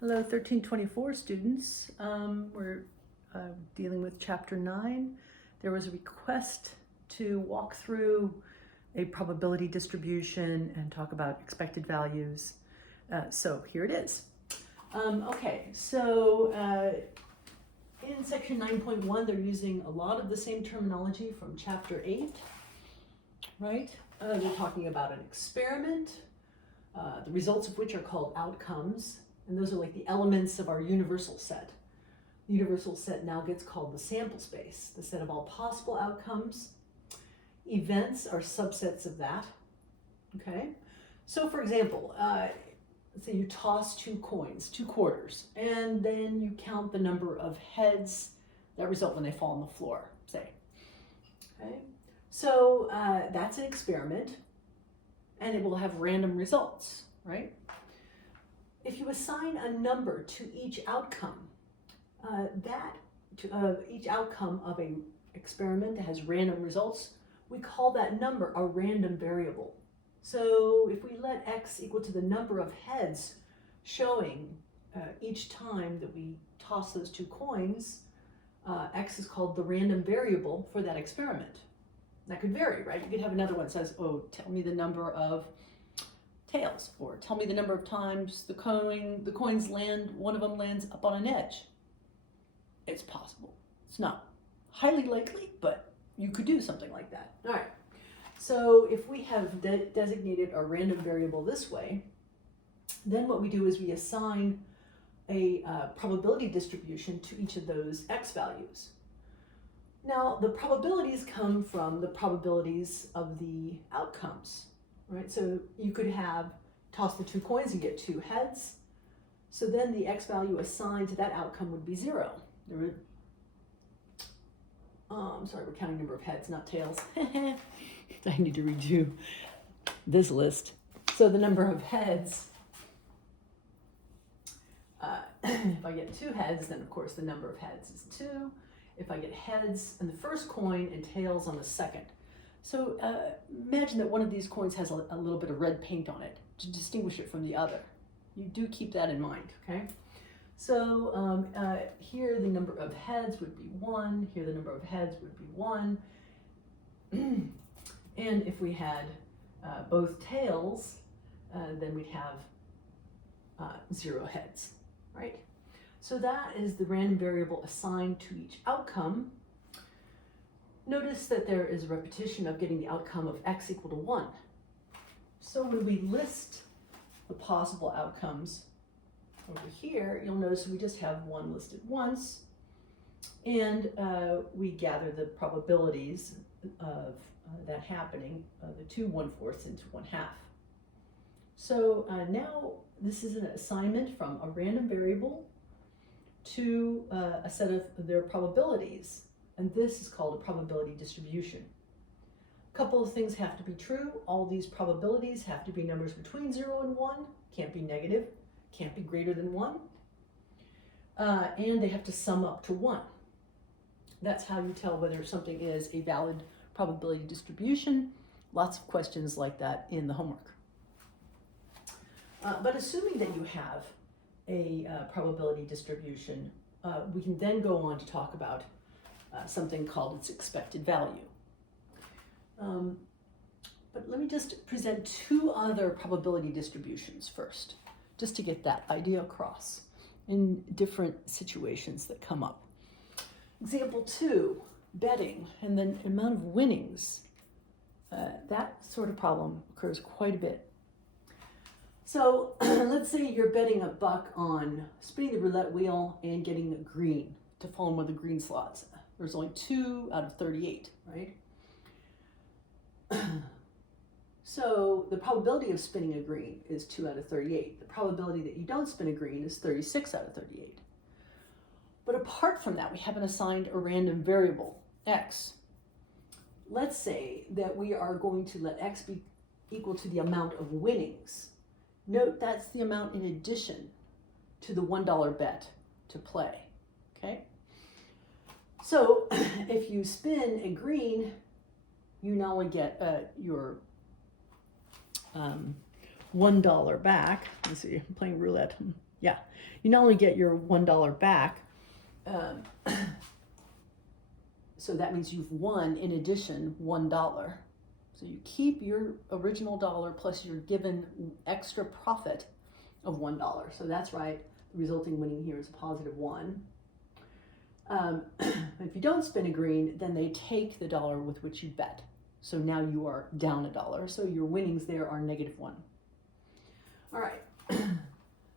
Hello, 1324 students. We're dealing with chapter 9. There was a request to walk through a probability distribution and talk about expected values. So here it is. Okay, so in section 9.1, they're using a lot of the same terminology from chapter 8, right? They're talking about an experiment, the results of which are called outcomes. And those are like the elements of our universal set. The universal set now gets called the sample space, the set of all possible outcomes. Events are subsets of that, okay? So for example, let's say you toss two coins, 2 quarters, and then you count the number of heads that result when they fall on the floor, say, okay? So that's an experiment, and it will have random results, right? If you assign a number to each outcome, each outcome of an experiment that has random results, we call that number a random variable. So if we let x equal to the number of heads showing each time that we toss those 2 coins, x is called the random variable for that experiment. That could vary, right? You could have another one that says, oh, tell me the number of tails, or tell me the number of times the coins land, one of them lands up on an edge. It's possible. It's not highly likely, but you could do something like that. All right. So if we have designated a random variable this way, then what we do is we assign a probability distribution to each of those x values. Now, the probabilities come from the probabilities of the outcomes. Right, so you could have toss the 2 coins and get 2 heads. So then the x value assigned to that outcome would be 0. I'm sorry, we're counting number of heads, not tails. I need to redo this list. So the number of heads, if I get 2 heads, then of course the number of heads is 2. If I get heads on the first coin and tails on the second. So imagine that one of these coins has a little bit of red paint on it to distinguish it from the other. You do keep that in mind, okay? So here the number of heads would be 1. Here the number of heads would be 1. And if we had both tails, then we'd have 0 heads, right? So that is the random variable assigned to each outcome. Notice that there is a repetition of getting the outcome of x equal to 1. So when we list the possible outcomes over here, you'll notice we just have 1 listed once, and we gather the probabilities of that happening, the 2 1/4 into 1/2. So now this is an assignment from a random variable to a set of their probabilities. And this is called a probability distribution. A couple of things have to be true. All these probabilities have to be numbers between 0 and 1, can't be negative, can't be greater than 1, and they have to sum up to 1. That's how you tell whether something is a valid probability distribution. Lots of questions like that in the homework. But assuming that you have a probability distribution, we can then go on to talk about something called its expected value. But let me just present 2 other probability distributions first, just to get that idea across in different situations that come up. Example 2, betting and the amount of winnings. That sort of problem occurs quite a bit. So let's say you're betting $1 on spinning the roulette wheel and getting a green to fall in one of the green slots. There's only 2 out of 38, right? So the probability of spinning a green is 2 out of 38. The probability that you don't spin a green is 36 out of 38. But apart from that, we haven't assigned a random variable, x. Let's say that we are going to let x be equal to the amount of winnings. Note that's the amount in addition to the $1 bet to play, okay? So if you spin a green, you not only get your $1 back. Let's see, I'm playing roulette. Yeah, you not only get your $1 back, um, so that means you've won in addition $1. So you keep your original dollar plus you're given extra profit of $1. So that's right. The resulting winning here is a positive 1. If you don't spin a green, then they take the dollar with which you bet. So now you are down $1. So your winnings there are -1. All right.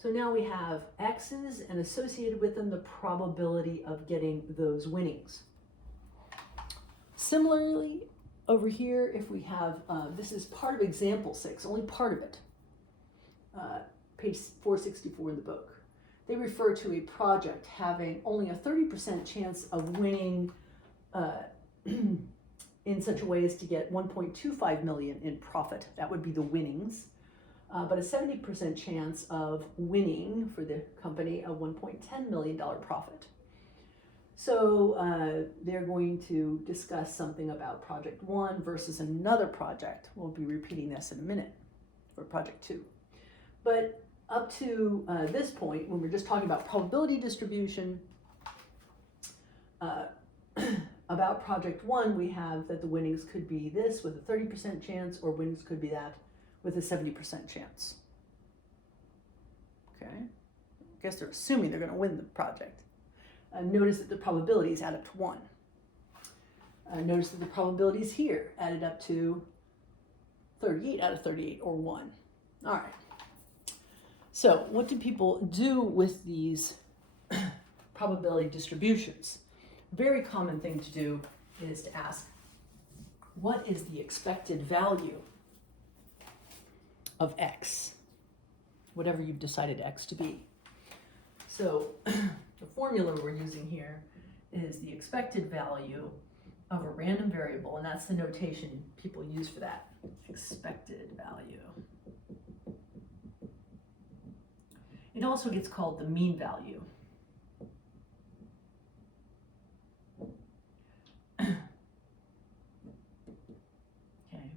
So now we have X's and associated with them the probability of getting those winnings. Similarly, over here, if we have, this is part of example 6, only part of it, page 464 in the book. They refer to a project having only a 30% chance of winning in such a way as to get 1.25 million in profit. That would be the winnings. But a 70% chance of winning for the company a $1.10 million profit. So they're going to discuss something about project 1 versus another project. We'll be repeating this in a minute for project 2. But up to this point, when we're just talking about probability distribution, about project 1, we have that the winnings could be this with a 30% chance, or winnings could be that with a 70% chance. Okay, I guess they're assuming they're going to win the project. Notice that the probabilities add up to 1. Notice that the probabilities here added up to 38 out of 38, or 1. All right. So what do people do with these probability distributions? Very common thing to do is to ask, what is the expected value of X? Whatever you've decided X to be. So the formula we're using here is the expected value of a random variable, and that's the notation people use for that. Expected value. It also gets called the mean value. Okay.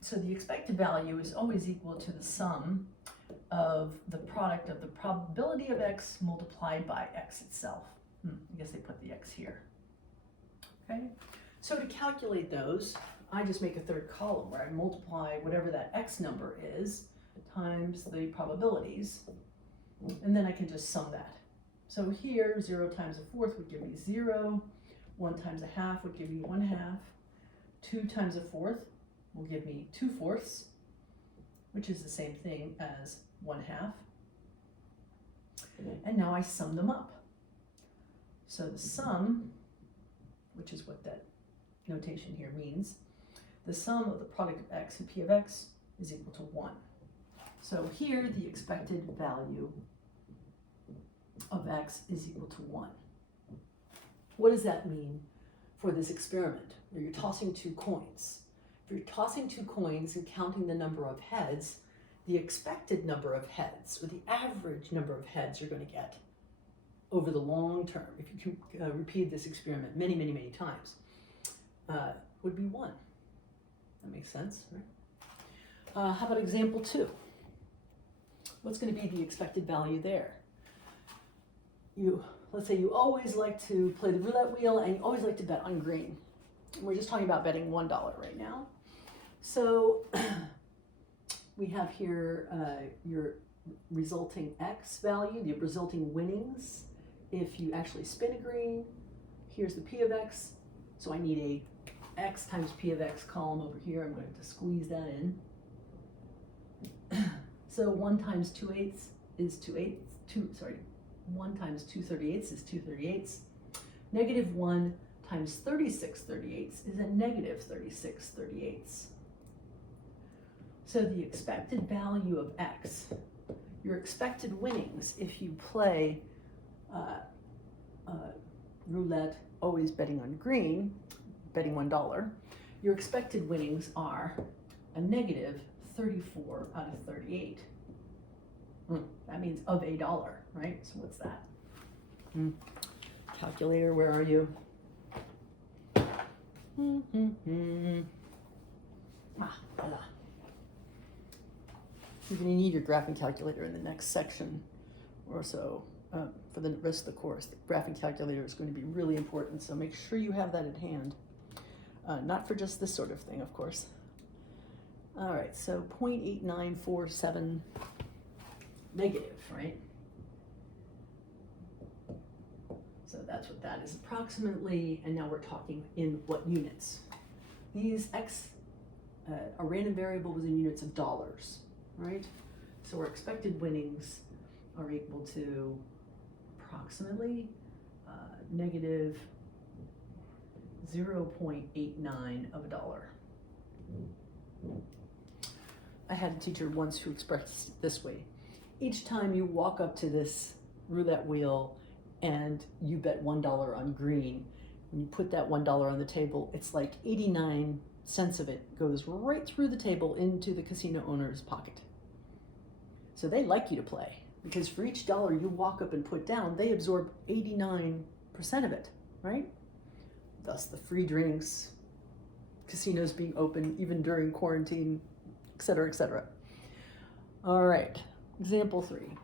So the expected value is always equal to the sum of the product of the probability of X multiplied by X itself. I guess they put the X here. Okay. So to calculate those, I just make a third column where I multiply whatever that X number is times the probabilities, and then I can just sum that. So here, 0 times a fourth would give me 0, 1 times a half would give me 1/2, 2 times a fourth will give me 2/4, which is the same thing as 1/2. And now I sum them up. So the sum, which is what that notation here means, the sum of the product of X and P of X is equal to 1. So here, the expected value of X is equal to 1. What does that mean for this experiment where you're tossing 2 coins? If you're tossing 2 coins and counting the number of heads, the expected number of heads, or the average number of heads you're going to get over the long term, if you can repeat this experiment many, many, many times, would be 1. That makes sense, right? How about example 2? What's going to be the expected value there? Let's say you always like to play the roulette wheel and you always like to bet on green. We're just talking about betting $1 right now. So we have here your resulting X value, the resulting winnings. If you actually spin a green, here's the P of X. So I need a X times P of X column over here. I'm going to squeeze that in. So 1 times 2/8 is 1 times 2/38 is 2/38. -1 times 36/38 is a -36/38. So the expected value of X, your expected winnings if you play roulette, always betting on green, betting $1, your expected winnings are a -34 out of 38. That means of $1, right? So what's that? Calculator, where are you? Voila. You're going to need your graphing calculator in the next section or so for the rest of the course. The graphing calculator is going to be really important, so make sure you have that at hand. Not for just this sort of thing, of course. All right, so 0.8947 negative, right? So that's what that is approximately, and now we're talking in what units. These x, a random variable was in units of dollars, right? So our expected winnings are equal to approximately negative 0.89 of a dollar. I had a teacher once who expressed it this way. Each time you walk up to this roulette wheel and you bet $1 on green, when you put that $1 on the table, it's like 89 cents of it goes right through the table into the casino owner's pocket. So they like you to play, because for each dollar you walk up and put down, they absorb 89% of it, right? Thus the free drinks, casinos being open even during quarantine, et cetera, et cetera. All right, example 3.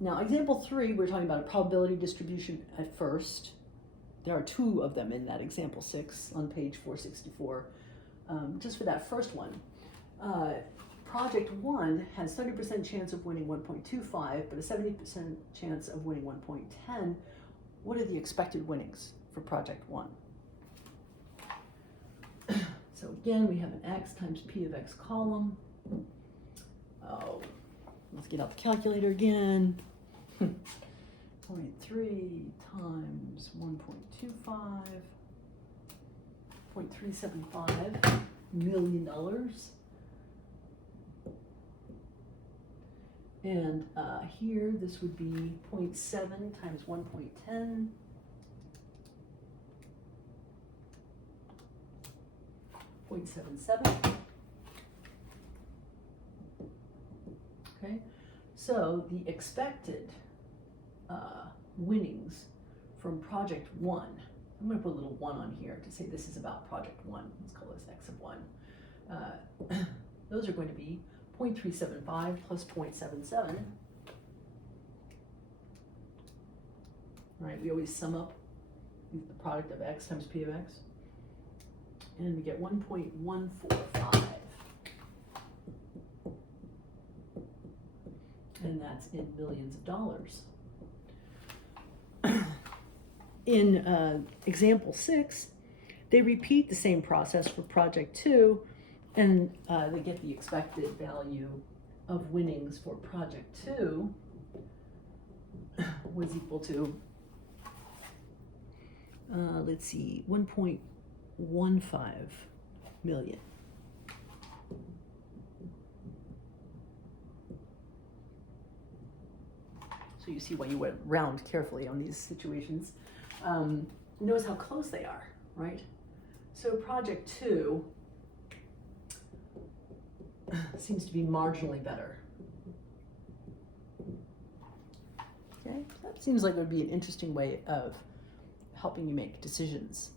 Now, example 3, we're talking about a probability distribution at first. There are 2 of them in that example 6 on page 464. Just for that first one, project 1 has 30% chance of winning 1.25, but a 70% chance of winning 1.10. What are the expected winnings for project 1? So again, we have an x times p of x column. Oh, let's get out the calculator again. 0.3 times 1.25, $0.375 million. And here, this would be 0.7 times 1.10. 0.77. Okay, so the expected winnings from project 1, I'm going to put a little 1 on here to say this is about project 1. Let's call this x of 1. Those are going to be 0.375 plus 0.77. Right, we always sum up the product of x times p of x. And we get 1.145. And that's in millions of dollars. In example 6, they repeat the same process for project 2, and they get the expected value of winnings for project 2 was equal to, let's see, 1.15 million. So you see why you went round carefully on these situations. Notice how close they are, right? So project 2 seems to be marginally better. Okay, that seems like it would be an interesting way of helping you make decisions.